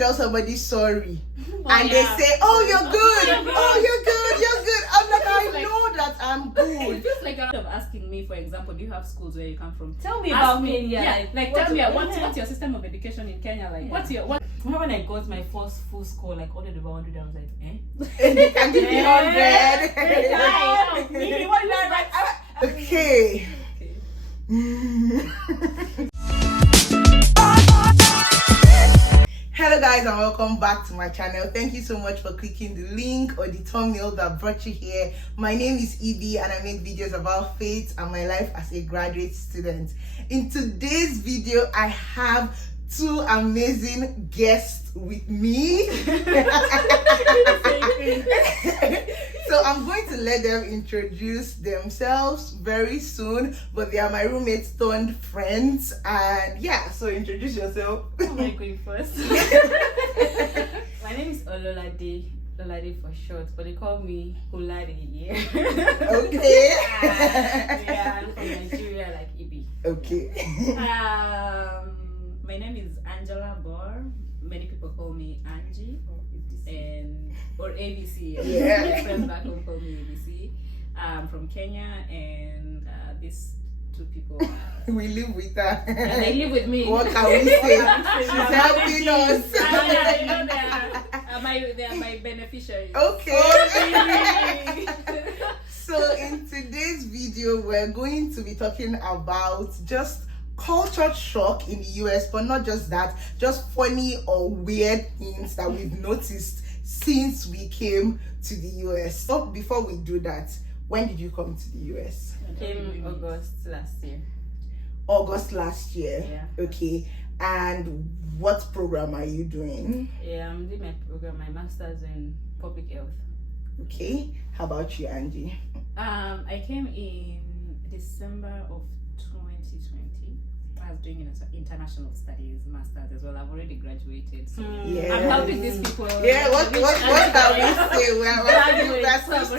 tell somebody sorry and they say, oh, you're good, oh, you're good. I'm like, I know that I'm good. It feels like you're asking me, for example, do you have schools where you come from? Tell me about Kenya. Yeah, like tell me what's your system of education in Kenya like? What's your what? Remember when I got my first full score, like all over 100, I was like, They can give me 100. Mimi, what did I write? Okay. Hello guys and welcome back to my channel. Thank you so much for clicking the link or the thumbnail that brought you here. My name is Evie and I make videos about faith and my life as a graduate student. In today's video, I have two amazing guests with me. So I'm going to let them introduce themselves very soon, but they are my roommates turned friends. And yeah, so introduce yourself. Am I going first? My name is Ololade for short, but they call me Olade. Yeah. Okay. Yeah, I'm from Nigeria, like Ibi. Okay. My name is Angela Bor. Many people call me Angie or ABC. Yeah. My friends back home call me ABC. I'm from Kenya, and these two people We live with her. and they live with me. What can we say? She's helping us. They are my beneficiaries. Okay. So in today's video, we're going to be talking about just culture shock in the US, but not just that, just funny or weird things that we've noticed since we came to the US. So before we do that, when did you come to the US? I came August last year. August last year. Yeah. Okay. And what program are you doing? Yeah, I'm doing my program, my master's in public health. Okay. How about you, Angie? I came in December of 2020. I was doing international studies, master's as well. I've already graduated, so Yeah. I'm helping these people. Yeah, what can we say? We're still So I've already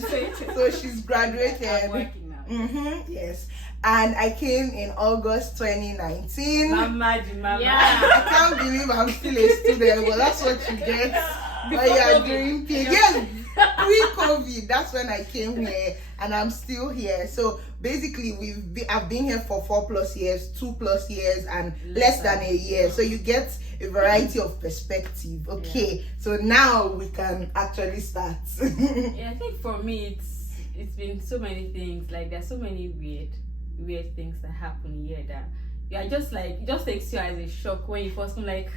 students. graduated. So she's graduated. I'm working now. Yes. And I came in August 2019. Mama. Yeah. I can't believe I'm still a student, but that's what you get when you are doing PhD. Yes, pre-COVID, that's when I came here, and I'm still here. So basically, I've been here for 4+ years, 2+ years, and less than a year. So you get a variety of perspective. Okay, so now we can actually start. Yeah, I think for me it's been so many things. Like there's so many weird things that happen here that you're just like, it just takes you as a shock when you first come. Like,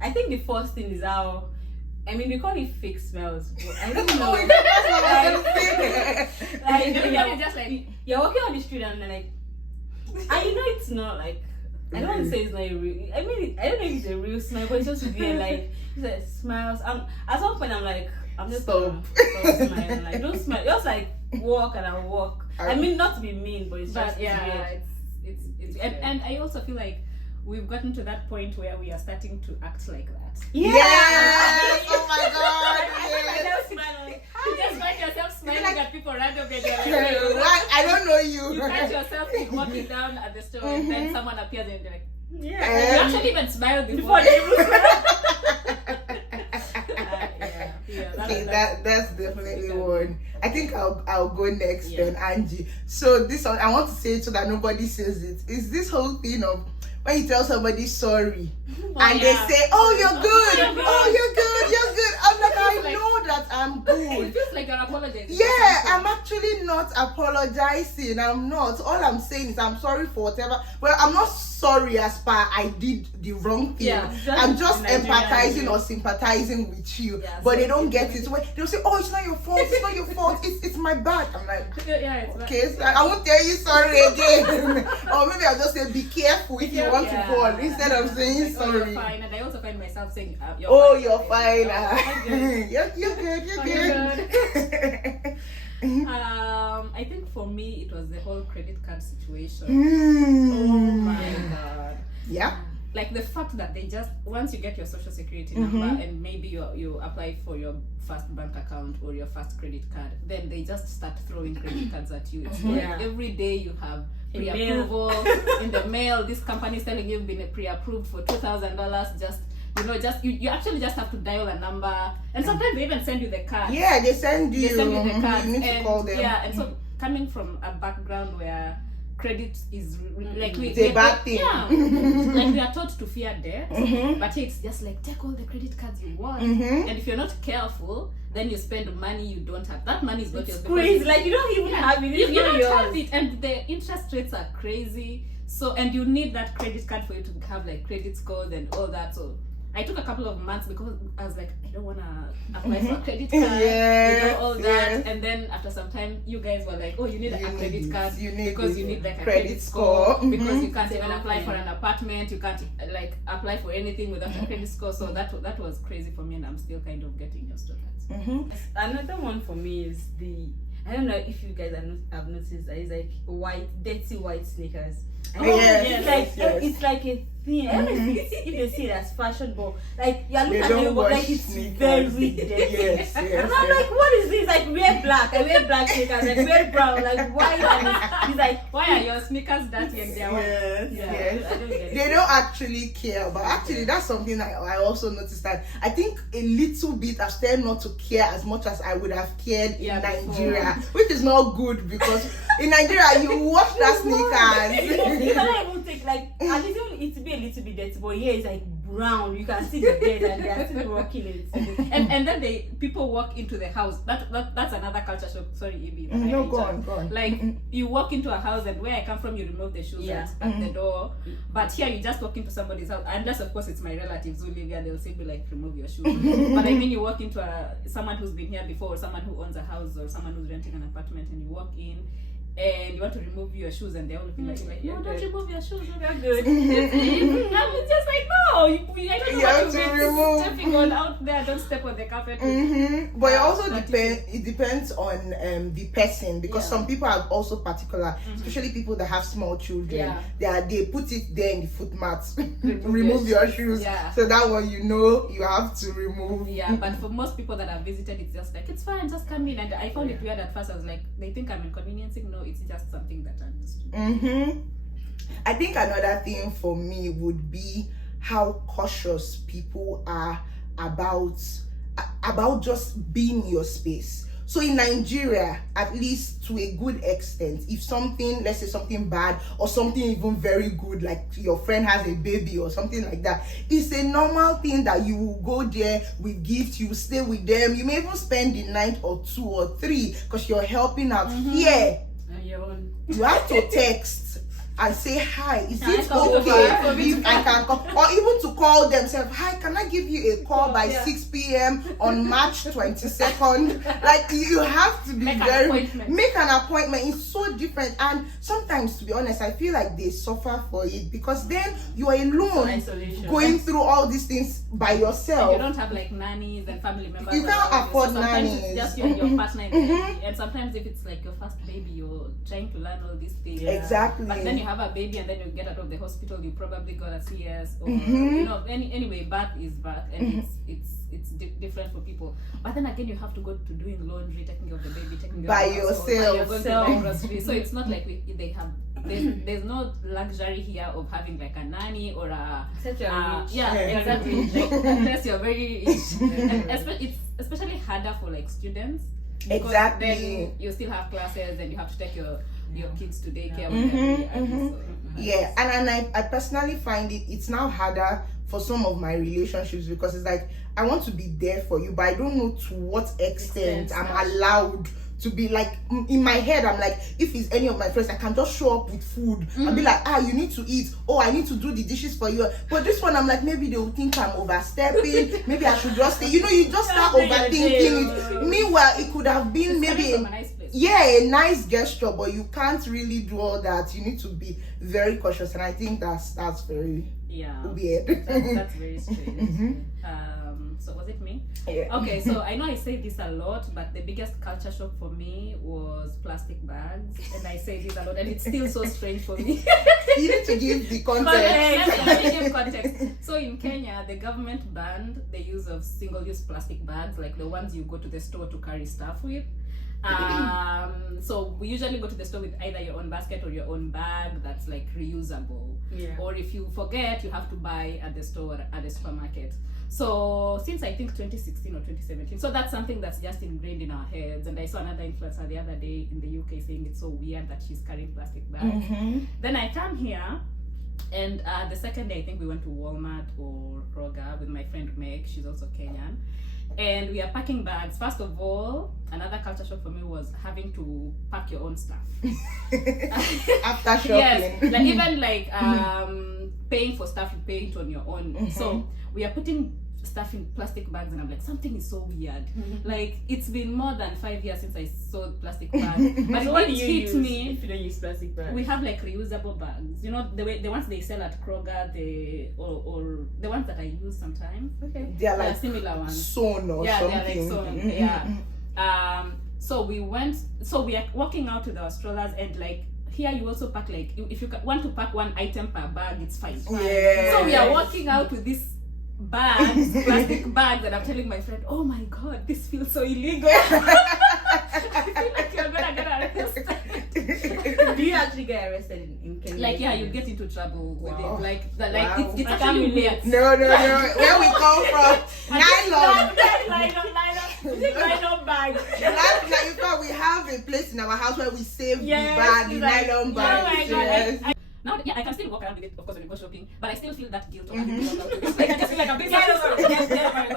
I think the first thing is how, I mean, we call it fake smells, but I don't know. Like, Just like you're walking on the street and they're like, and you know it's not like, I don't want to say it's not a real, I mean, I don't know if it's a real smell, but it's just weird. Like, it's like smiles. At some point I'm like, I'm just Stop. Stop smiling. Like, don't smile. Just like walk and I'll walk. I mean, not to be mean, but it's just yeah, weird. it's and I also feel like we've gotten to that point where we are starting to act like that. Yes! Oh my God! Yes. You just find yourself smiling at people randomly. What? I don't know you. You catch yourself walking down at the store and then someone appears and they're like, you Yeah. actually even smiled before they Okay, that's definitely one. I think I'll go next Yeah. then, Angie. So this one, I want to say it so that nobody says it. Is this whole thing of when you tell somebody sorry and they say, oh, you're good, oh, you're good. I'm like, I know that I'm It good. feels like you're apologizing. Yeah, I'm actually not apologizing. I'm not. All I'm saying is I'm sorry for whatever. Well, I'm not sorry as per I did the wrong thing. Yeah, I'm just Nigerian, empathizing yeah. or sympathizing with you. Yeah, But so they don't get it. When they'll say, oh, it's not your fault. It's not your fault. It's my bad. I'm like, Yeah, it's okay, so I won't tell you sorry again. Or maybe I'll just say, be careful if you want to fall instead of saying Oh, you're sorry. fine. And I also find myself saying, You're fine. I'm good. You're good. You're good. I think for me it was the whole credit card situation. Oh My God. Yeah. Like the fact that they just, once you get your social security number and maybe you apply for your first bank account or your first credit card, then they just start throwing credit cards at you. It's like every day you have pre-approval in the mail. This company is telling you you've been pre-approved for $2,000. Just just you actually just have to dial a number, and sometimes they even send you the card. Yeah, they send you. They send you the cards, You need to call them. Yeah, and so coming from a background where credit is like it's a bad thing. Yeah, like we are taught to fear debt, but it's just like take all the credit cards you want, and if you're not careful, then you spend money you don't have. That money is not yours. Crazy, like you don't even have it. You don't have it, and the interest rates are crazy. So, and you need that credit card for you to have like credit scores and all that. So I took a couple of months because I was like, I don't want to apply for a credit card, all that. And then after some time, you guys were like, oh, you need a credit card because you need like a credit score because you can't even apply for an apartment. You can't like apply for anything without a credit score. So that was crazy for me, and I'm still kind of getting used to that. Another one for me is I don't know if you guys have noticed that it's like dirty white sneakers. It's like a thing. I don't know if you see it as fashion, but like you're looking at it, but like it's very dirty. Yes. And I'm like, what is this? Like wear black, I wear black sneakers, like wear brown, like white. And he's like, why are your sneakers dirty and they're white? Yes. I don't get it. They don't actually care, but actually that's something I also noticed that I think a little bit I've started not to care as much as I would have cared in Nigeria, which is not good because in Nigeria you wash that sneakers. You cannot even take like at least it be a little bit dirty, but here it's like brown. You can see the bed and they are still rocking it. and then people walk into the house. That's another culture shock. Sorry, Ibi. No, go on. Like you walk into a house and where I come from, you remove the shoes at the door. But here you just walk into somebody's house, unless of course it's my relatives who live here. They'll say like remove your shoes. But I mean you walk into someone who's been here before, or someone who owns a house, or someone who's renting an apartment, and you walk in. And you want to remove your shoes, and they're all looking like, no, don't remove your shoes. You're good. I'm just like, no, I don't know what to be stepping on out there. Don't step on the carpet. But it also depends on the person, because some people are also particular, especially people that have small children. They put it there in the footmats. remove your shoes. So that one you have to remove. But for most people that have visited, it's just like, it's fine, just come in. And I found it weird at first. I was like, they think I'm inconveniencing. No, it's just something that I'm used to. I think another thing for me would be how cautious people are about just being in your space. So in Nigeria, at least to a good extent, if something, let's say something bad or something even very good, like your friend has a baby or something like that, it's a normal thing that you will go there with gifts, you will stay with them, you may even spend the night or 2 or 3 because you're helping out. Here, you have to text and say, hi, is it okay if I can call? Or even to call themselves, hi, can I give you a call by 6 p.m. on March 22nd? Like, you have to be make an appointment. It's so different. And sometimes, to be honest, I feel like they suffer for it because then you are alone going through all these things by yourself. And you don't have like nannies and family members. You can't afford nannies. It's just you and your partner. And sometimes if it's like your first baby, you're trying to learn all these things. Exactly. But then you have a baby and then you get out of the hospital, you probably got a CS or anyway, birth is birth, and it's different for people. But then again, you have to go to doing laundry, taking care of the baby, taking care by of the yourself. You're going to buy groceries. So it's not like there's no luxury here of having like a nanny or a exactly. Like, unless you're very rich. And it's especially harder for like students. Exactly. Then you still have classes and you have to take your kids to daycare. And I personally find it's now harder for some of my relationships because it's like I want to be there for you, but I don't know to what extent I'm allowed to be. Like in my head I'm like, if it's any of my friends, I can just show up with food and be like, you need to eat, I need to do the dishes for you. But this one I'm like, maybe they will think I'm overstepping, maybe I should just stay. You just start overthinking it. Meanwhile it could have been maybe a nice gesture, but you can't really do all that. You need to be very cautious, and I think that's very weird. That's very strange. So was it me? Okay, so I know I say this a lot, but the biggest culture shock for me was plastic bags, and I say this a lot, and it's still so strange for me. You need to give the context. Let me give context. So in Kenya, the government banned the use of single-use plastic bags, like the ones you go to the store to carry stuff with. So we usually go to the store with either your own basket or your own bag that's like reusable. Or if you forget, you have to buy at the store at the supermarket. So since I think 2016 or 2017, so that's something that's just ingrained in our heads. And I saw another influencer the other day in the UK saying it's so weird that she's carrying plastic bags. Then I come here, and the second day I think we went to Walmart or Kroger with my friend Meg. She's also Kenyan. And we are packing bags. First of all, another culture shock for me was having to pack your own stuff. After shopping. Yes, like even like paying for stuff, you pay it on your own. So we are putting stuff in plastic bags, and I'm like, something is so weird. Like, it's been more than 5 years since I saw plastic bags. But So what what do you hit use me, if you don't use plastic bags? we have like reusable bags. You know, the ones they sell at Kroger, or the ones that I use sometimes. Okay. They're They're like similar ones. sewn or Yeah, something. they're like sewn. Yeah. So we are walking out with our strollers, and like here you also pack, like if you want to pack one item per bag, it's fine. Yeah. So we are walking out with this bags, plastic bags, and I'm telling my friend, oh my god, this feels so illegal. I feel like you're gonna get arrested. Do you actually get arrested in Kenya? Like, yeah, you get into trouble with Wow. it. Like, Wow. it's I actually can't weird. No. Where we come from? Nylon. Nylon bag. Like, in fact, we have a place in our house where we save the bag, the like, nylon oh bag. my God, Yes. Now, yeah, I can still walk around with it, of course, when I go shopping, but I still feel that guilt of having to walk out with it. Like, I just feel like I'm doing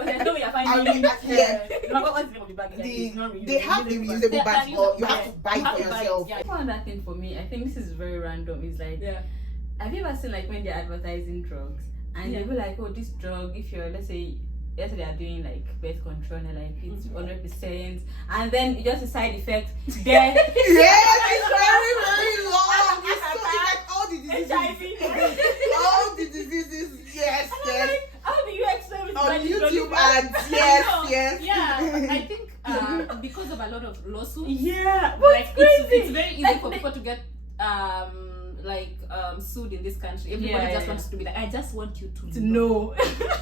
There's no way you're finding Yeah. what's the name of the bag? It's not reusable. They have the reusable bags, but you have to buy it for yourself. Yeah. One other thing for me, I think this is very random, is like, Yeah. have you ever seen like when they're advertising drugs and they'll be like, oh, this drug, if you're, let's say they are doing like birth control and like it's 100%, and then it's just a side effect there. Yes, it's very long. It's so, it's like all the diseases. HIV. All the diseases. Yes, And I'm yes. like, how do you explain it On when it's YouTube really ads. bad? Yes, yes. Yeah, I think because of a lot of lawsuits, Yeah, like what's crazy? it's very easy for people to get sued in this country. Everybody just wants to be like, I just want you to know.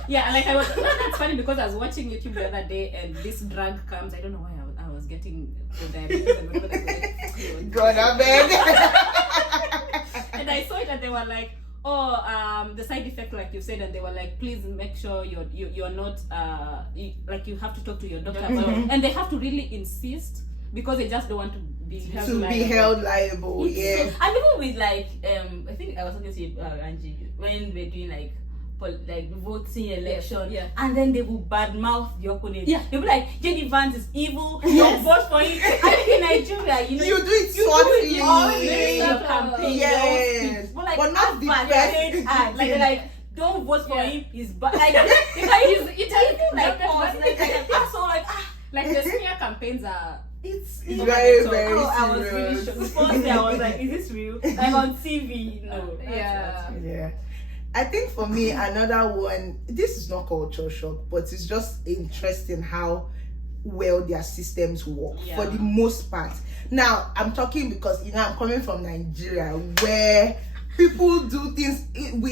Yeah, like I was. That's funny because I was watching YouTube the other day, and this drug comes. I don't know why I was getting diabetes. And God, I beg. and I saw it, and they were like, oh, the side effect, like you said, and they were like, please make sure you're not like you have to talk to your doctor, and they have to really insist because they just don't want to be held liable. Yeah. And even with like I think I was talking to you, Angie, when we're doing like voting election, and then they will badmouth the opponent. Yeah, they'll be like, Jenny Vance is evil. Don't vote for him. I think in Nigeria, you know, You do it subtly. during your campaign. Yes, but not the best. best. Like they're like, don't vote for him. He's bad. Like it's like pause. I'm so like the smear campaigns are. It's Oh very, my God. very serious. I was really shocked. The first day I was like, is this real? Like on TV, no. Yeah. I think for me, another one, this is not culture shock, but it's just interesting how well their systems work for the most part. Now, I'm talking because, I'm coming from Nigeria where people do things.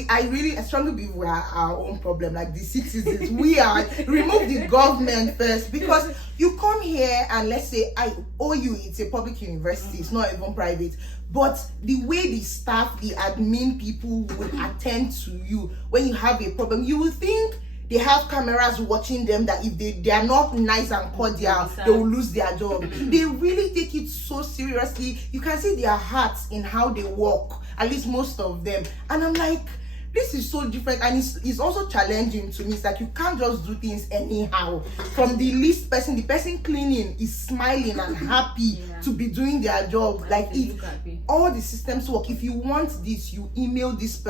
I strongly believe we are our own problem, like the citizens. We are, remove the government first, because you come here and let's say I owe you, it's a public university, it's not even private, but the way the staff, the admin people would attend to you when you have a problem, you will think they have cameras watching them, that if they are not nice and cordial, they will lose their job. They really take it so seriously. You can see their hearts in how they walk, at least most of them. And I'm like, this is so different, and it's also challenging to me. It's like you can't just do things anyhow. From the least person, the person cleaning is smiling and happy to be doing their job. Like all the systems work. If you want this, you email this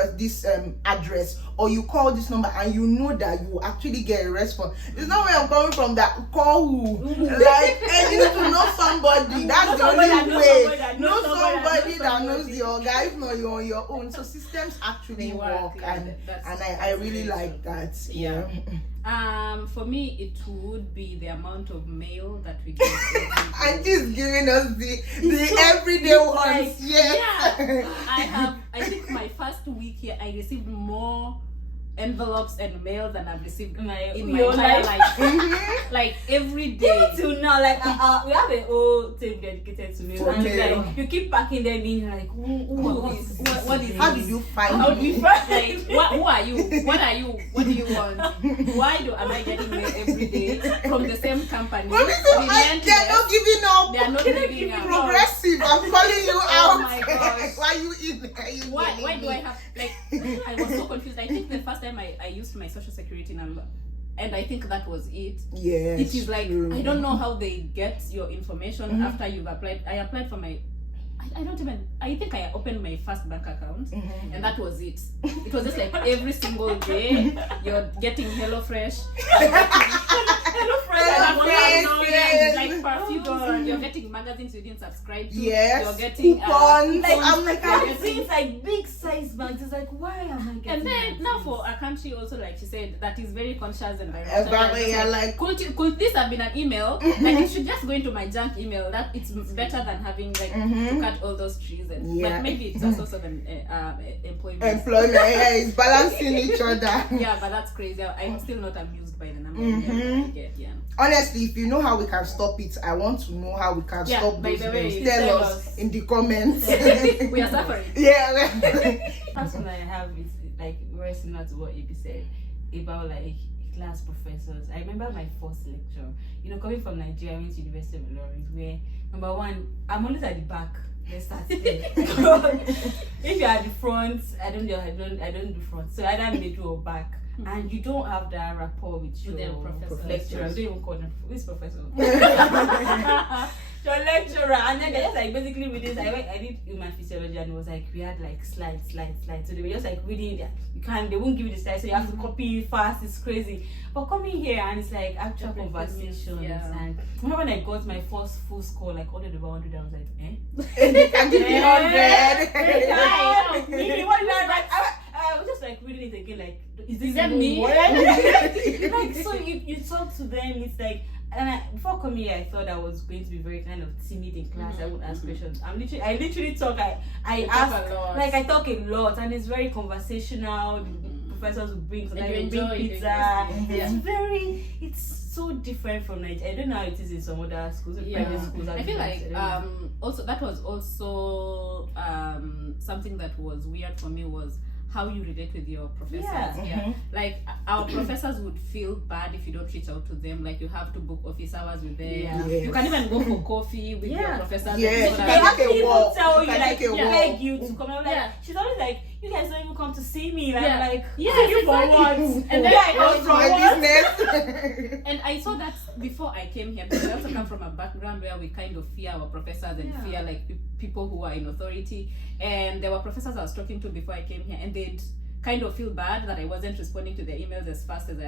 address, or you call this number, and you know that you actually get a response. It's not where I'm coming from. That call who, like, and you need to know somebody. That's the only way. Know somebody that knows the organ. If not, you're on your own. So systems actually work. And I really like that. Yeah. For me, it would be the amount of mail that we get. And she's giving us the everyday ones. Yeah. I think my first week here, I received more envelopes and mails than I've received in my your entire life. life. Like every day. Even till now, like we have a whole table dedicated to mail, For and mail. like you keep packing them in, like What is How this? did you find How do me? you find Like, who are you? What are you? What do you want? Why am I getting mail every day from the same company? But they're not giving up. They are not giving up. Progressive. I'm calling you Oh out. my gosh. Why you in? Why do I have like? I was so confused. I think the first time I used my social security number, and I think that was it. Yes. It is like true. I don't know how they get your information after you've applied. I applied for my. I don't even. I think I opened my first bank account, and that was it. It was just like every single day you're getting HelloFresh. Yes. Like perfume, you're getting magazines you didn't subscribe to. Yes. You're getting coupons. Like, I'm like, I see it's like big size bags. It's like, why am I getting? and then that? now for a country also, like she said, that is very conscious and Exactly, yeah, like- could this have been an email? Like it should just go into my junk email. That it's better than having like to cut all those trees. And Yeah. but maybe it's a source of employment. employment, yeah, it's balancing each other. Yeah, but that's crazy. I'm still not amused by the number of emails I get. Yeah. Honestly, if you know how we can stop it, I want to know how we can Yeah, stop by those the way, things. tell Tell us. us in the comments. We are suffering. Yeah. First one I have is like very similar to what Ibi said about like class professors. I remember my first lecture. You know, coming from Nigeria, I went to University of Ilorin, where number one, I'm always at the back. Let's start there. If you're at the front, I don't do front. So either middle or back. And you don't have that rapport with your lecturer. I don't even call them this professor. Your lecturer, and then they just like basically reading. I did human physiology, and it was like we had like slides. So they were just like reading. They won't give you the slides, so you have to copy fast. It's crazy. But coming here and it's like actual conversations. Yeah. And remember when I got my first full score, like all the 100, I was like, They can give me 100. Really? What did I write? I was just like reading it again, like, is this that me? Like, so you talk to them, it's like, and before coming here, I thought I was going to be very kind of timid in class. I would ask questions. I literally talk. I ask, talk a lot. like I talk a lot, and it's very conversational. The professors will bring, And like, you they bring enjoy it, pizza. It's so different from Nigeria. I don't know how it is in some other schools, private schools. I feel like also that was also something that was weird for me was how you relate with your professors. Yeah. Like our professors would feel bad if you don't reach out to them. Like you have to book office hours with them. Yeah. Yes. You can even go for coffee with your professors. Yes. And They so Can that- actually take a even walk. tell You you, can like, take a walk. beg you to come. I'm like, Yeah. she's always like, you guys don't even come to see me. Like, Yeah. I'm like, Yes, you for exactly. what? And then Yeah, What's for my what? business? And I saw that before I came here because I also come from a background where we kind of fear our professors and fear like people who are in authority. And there were professors I was talking to before I came here, and they'd kind of feel bad that I wasn't responding to their emails as fast as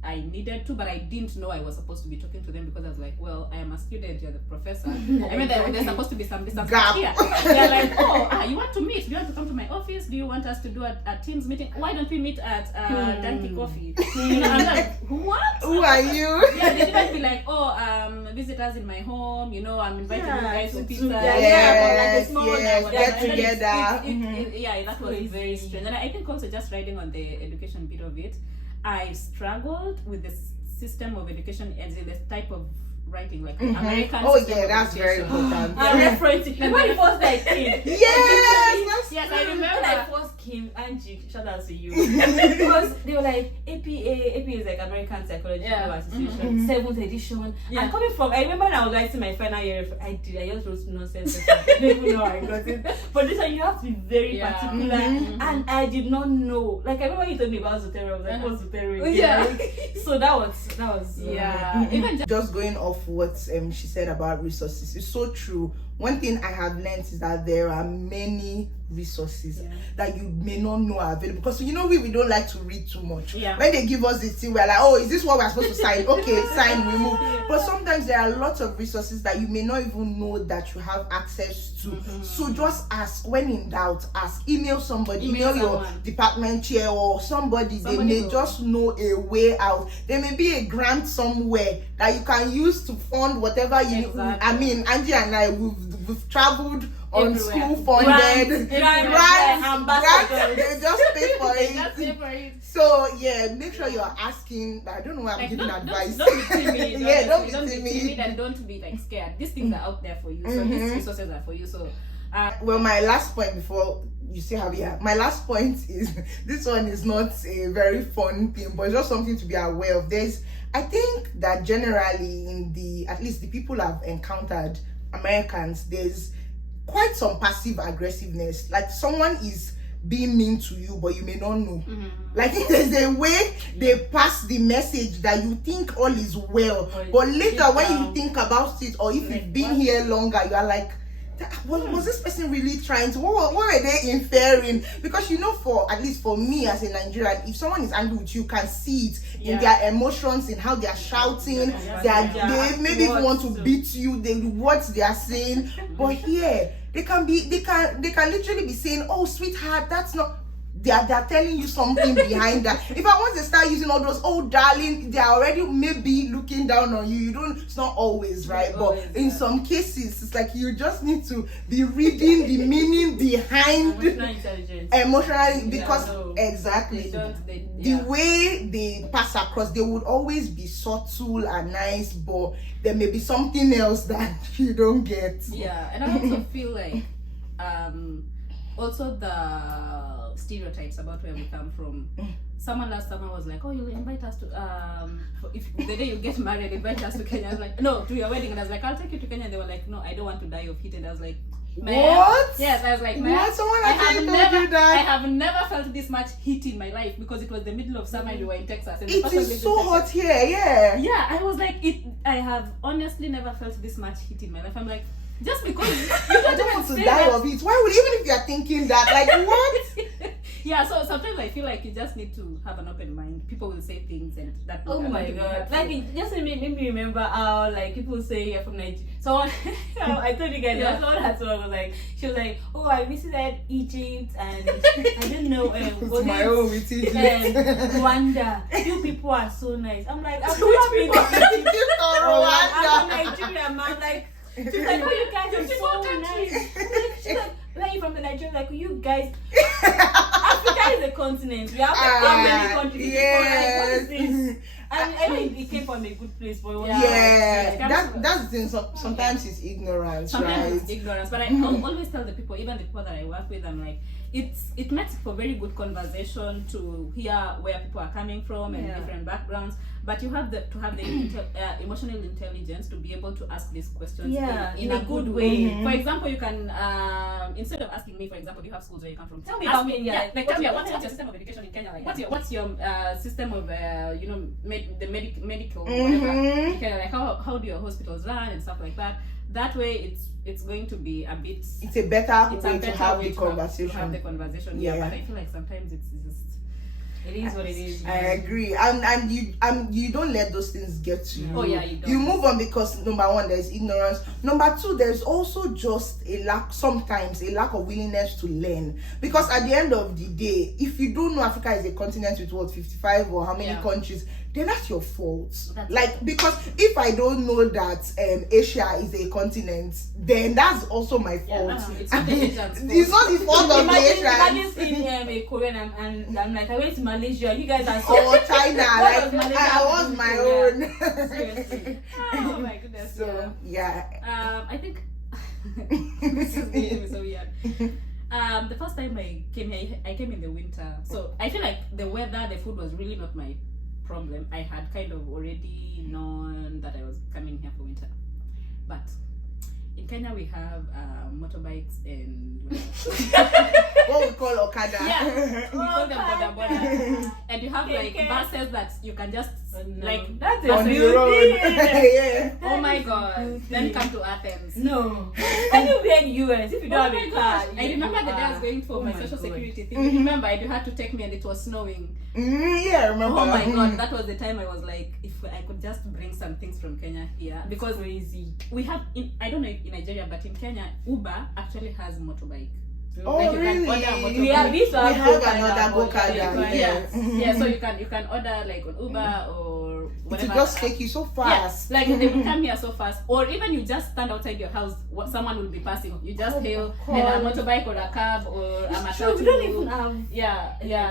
I needed to, but I didn't know I was supposed to be talking to them because I was like, well, I am a student, you're the professor. I mean, there's supposed to be some distance Gap. here. They're like, oh, you want to meet? Do you want to come to my office? Do you want us to do a Teams meeting? Why don't we meet at Dunkin' Coffee? You know, I'm like, what? Who are you? Yeah, they didn't be like, oh, visit us in my home, you know, I'm inviting you guys to pizza. Yes, like yes, get together. Yeah, that was very strange. And I think also just riding on the education bit of it, I struggled with the system of education as in the type of writing, like American Oh system yeah, of that's very education. important. I'm referring to when the first day I came. Yes, Yes, I When I remember. first came, Angie, shout out to you. Because they were like, APA is like American Psychological Association, 7th edition. Yeah. And coming from, I remember when I was writing my final year, I just wrote nonsense. I don't even know how I got it. But this one, you have to be very particular. And I did not know. Like, I remember you told me about Zotero. I was like, what's Zotero? Yeah. So that was Yeah. Even just going off what she said about resources, it's so true. One thing I have learned is that there are many resources that you may not know are available, because you know we don't like to read too much. When they give us this thing, we're like, oh, is this what we're supposed to sign? Okay, sign, we move. But sometimes there are lots of resources that you may not even know that you have access to. So just ask. When in doubt, ask. Email somebody, email your department chair or somebody they may just know a way out. There may be a grant somewhere that you can use to fund whatever you I mean, Angie and I, we've traveled on Everywhere. school funded grants, they just pay for They just pay it. for it. So yeah, make sure you're asking. I don't know why I'm Like, giving advice. Don't be timid. Yeah, don't be Don't timid. be timid and don't be like scared. These things are out there for you. So these resources are for you. So Well, my last point before you say Javier, my last point is this one is not a very fun thing, but it's just something to be aware of. I think that generally at least the people I've encountered, Americans, there's quite some passive aggressiveness. Like someone is being mean to you, but you may not know. Like there's a way they pass the message that you think all is well, but later when you think about it, or if you've been here longer, you are like, was this person really trying to, what were they inferring? Because at least for me as a Nigerian, if someone is angry with you, you can see it in their emotions, in how they are shouting, they maybe even want to beat you, the words they are saying. But here they can literally be saying, oh sweetheart, that's not, they're telling you something behind that. If I want to start using all those, oh darling, they're already maybe looking down on you. It's not always, right? But in some cases, it's like you just need to be reading the meaning behind emotionally, because exactly the way they pass across, they would always be subtle and nice, but there may be something else that you don't get. Yeah, and I also feel like also the stereotypes about where we come from. Someone last summer was like, oh, you'll invite us to if the day you get married, invite us to Kenya. I was like, no, to your wedding. And I was like, I'll take you to Kenya. And they were like, no, I don't want to die of heat. And I was like, what? Yes, I was like, what? Someone I have never felt this much heat in my life, because it was the middle of summer and we were in Texas. And it is so hot here, yeah. Yeah, I was like, I have honestly never felt this much heat in my life. I'm like, just because you don't want to die of it. Why would, even if you're thinking that, like, what? Yeah, so sometimes I feel like you just need to have an open mind. People will say things and that. Oh my god! Like it just made me remember how like people say you're from Nigeria. Someone, I told you guys, someone had someone was like, she was like, oh, I visited Egypt and I don't know was my own with Egypt. Rwanda. You people are so nice. I'm like, I've Which been people? Egypt or Rwanda? I'm from Nigeria. I'm like. She's like, oh, you guys are so nice. She's like, where are you from the Nigeria? Like, you guys, Africa is a continent. We have many countries. Yes. Like, what is this? And I know it came from a good place, but that's the thing. Sometimes it's ignorance, sometimes right? It's ignorance. But I always tell the people, even the people that I work with, I'm like, it makes for very good conversation to hear where people are coming from and different backgrounds. But you have to have the emotional intelligence to be able to ask these questions in a good way. For example, you can instead of asking me, for example, do you have schools where you come from? Tell me about Kenya. Like, tell me what's your system of education in Kenya? Like, what's your system of medical whatever? You can, like, how do your hospitals run and stuff like that? That way, it's going to be a bit. It's a better way to have the conversation. Have the conversation, but I feel like sometimes it's just. It is what it is. I agree, and you don't let those things get to you. Oh yeah, you don't. You move on because number one, there's ignorance. Number two, there's also just sometimes a lack of willingness to learn. Because at the end of the day, if you don't know Africa is a continent with 55 or how many countries, then that's your fault. Because if I don't know that Asia is a continent, then that's also my fault. It's not the Asians' fault. It's not the fault of the Asians. Imagine seeing a Korean and I'm like, I went to Malaysia. You guys are so. Or China, like I was my own. Seriously. Oh my goodness. So I think this is going to be so weird. The first time I came here, I came in the winter, so I feel like the weather, the food was really not my problem. I had kind of already known that I was coming here for winter, but in Kenya we have motorbikes and what we call Okada. Yeah, we call them boda boda, and you have like buses that you can just like that's on the road. Yeah. Oh my god! Then come to Athens. No, anywhere in US if you don't have a car. I remember the day I was going for my social security thing. Remember, I had to take me and it was snowing. Yeah, I remember. Oh my god, that was the time I was like, if I could just bring some things from Kenya here, because crazy. We have I don't know if in Nigeria, but in Kenya, Uber actually has a motorbike. Oh like really? We have another Okada. Yeah, so you can order like on Uber or whatever. It will just take you so fast. Yeah, like they will come here so fast, or even you just stand outside your house someone will be passing. You just hail a motorbike or a cab or a matatu. We don't even have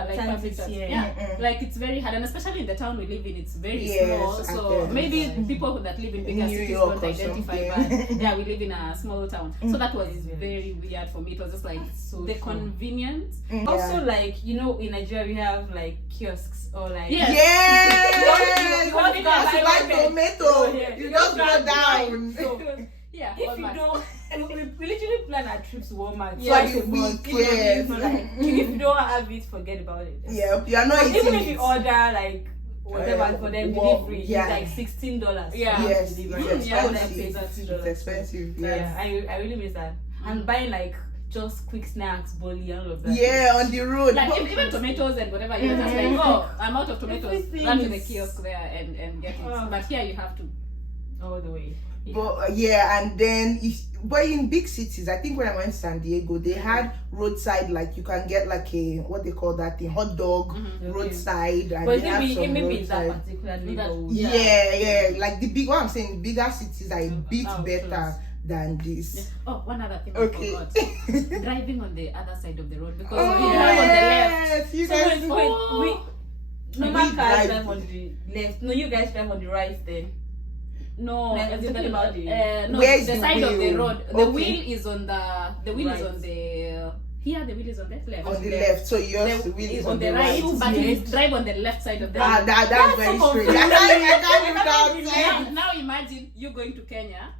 like public transport. Like it's very hard, and especially in the town we live in, it's very small. So maybe people that live in bigger cities don't identify, but we live in a small town. So that was very weird for me. It was just like the convenience. Also, like, you know, in Nigeria we have like kiosks or like you want to buy tomato, you just go down. So if you don't, we literally plan our trips to Walmart twice a month. If you don't have it, forget about it. You are not even if you order like whatever for them delivery, it's like $16. Yes, it's expensive. I really miss that. And buying like just quick snacks, bully, all of that. On the road. Like even tomatoes and whatever, you're just like, oh, I'm out of tomatoes. Run to the kiosk there and get it. But here you have to all the way. But and then but in big cities, I think when I went to San Diego, they had roadside, like you can get like a what they call that thing, hot dog roadside, and but they have some maybe roadside. that particular neighborhood. Like the big what I'm saying, bigger cities are a bit better than this. Oh, one other thing I forgot. Driving on the other side of the road, because when you drive on the left, you guys normal cars drive on the left. No, you guys drive on the right then. No, I'm talking about where's the side wheel? of the road. The wheel is on the wheel is on the here. The wheel is on the left. On the left, so yours wheel is on the right. But you drive on the left side of the road. That's very strange. I can't do that. Now imagine you going to Kenya.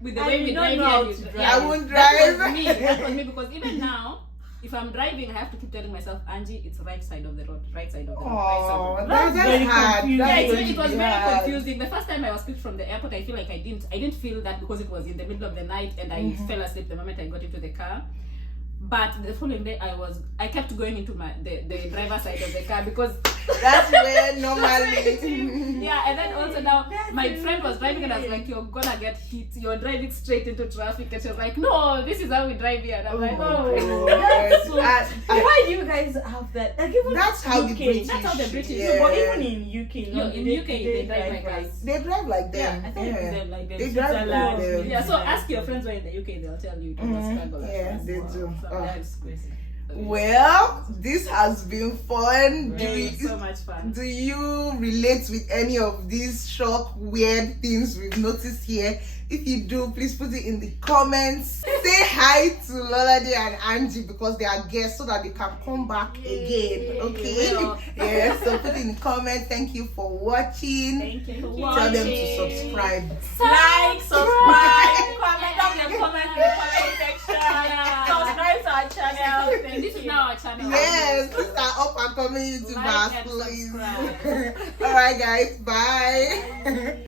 With the and way we drive here, I won't drive. That was me because even now, if I'm driving, I have to keep telling myself, Angie, it's right side of the road, right side of the road, right side of the road. That's very hard. It was very confusing. The first time I was picked from the airport, I feel like I didn't feel that because it was in the middle of the night and I fell asleep the moment I got into the car. But the following day, I kept going into the driver's side of the car because that's where normally. And then also now my friend was driving and I was like, you're gonna get hit. You're driving straight into traffic, and she was like, no, this is how we drive here. And I'm like, why do you guys have that? Like, even that's how the British. That's how the British. No, but even in UK, in UK they drive like us. They drive like them. I think it's like them. They drive like them. So ask your friends who are in the UK, they'll tell you don't struggle. They do. That's crazy. Well, this has been fun. So much fun. Do you relate with any of these shock, weird things we've noticed here? If you do, please put it in the comments. Say hi to Lolade and Angie because they are guests so that they can come back again. Okay? So put it in the comments. Thank you for watching. Thank you for watching. Tell them to subscribe. Like, subscribe, comment down in the comment section. Subscribe to our channel. This is now our channel. Yes, these are up and coming YouTubers, Like and please. subscribe. Alright guys, bye.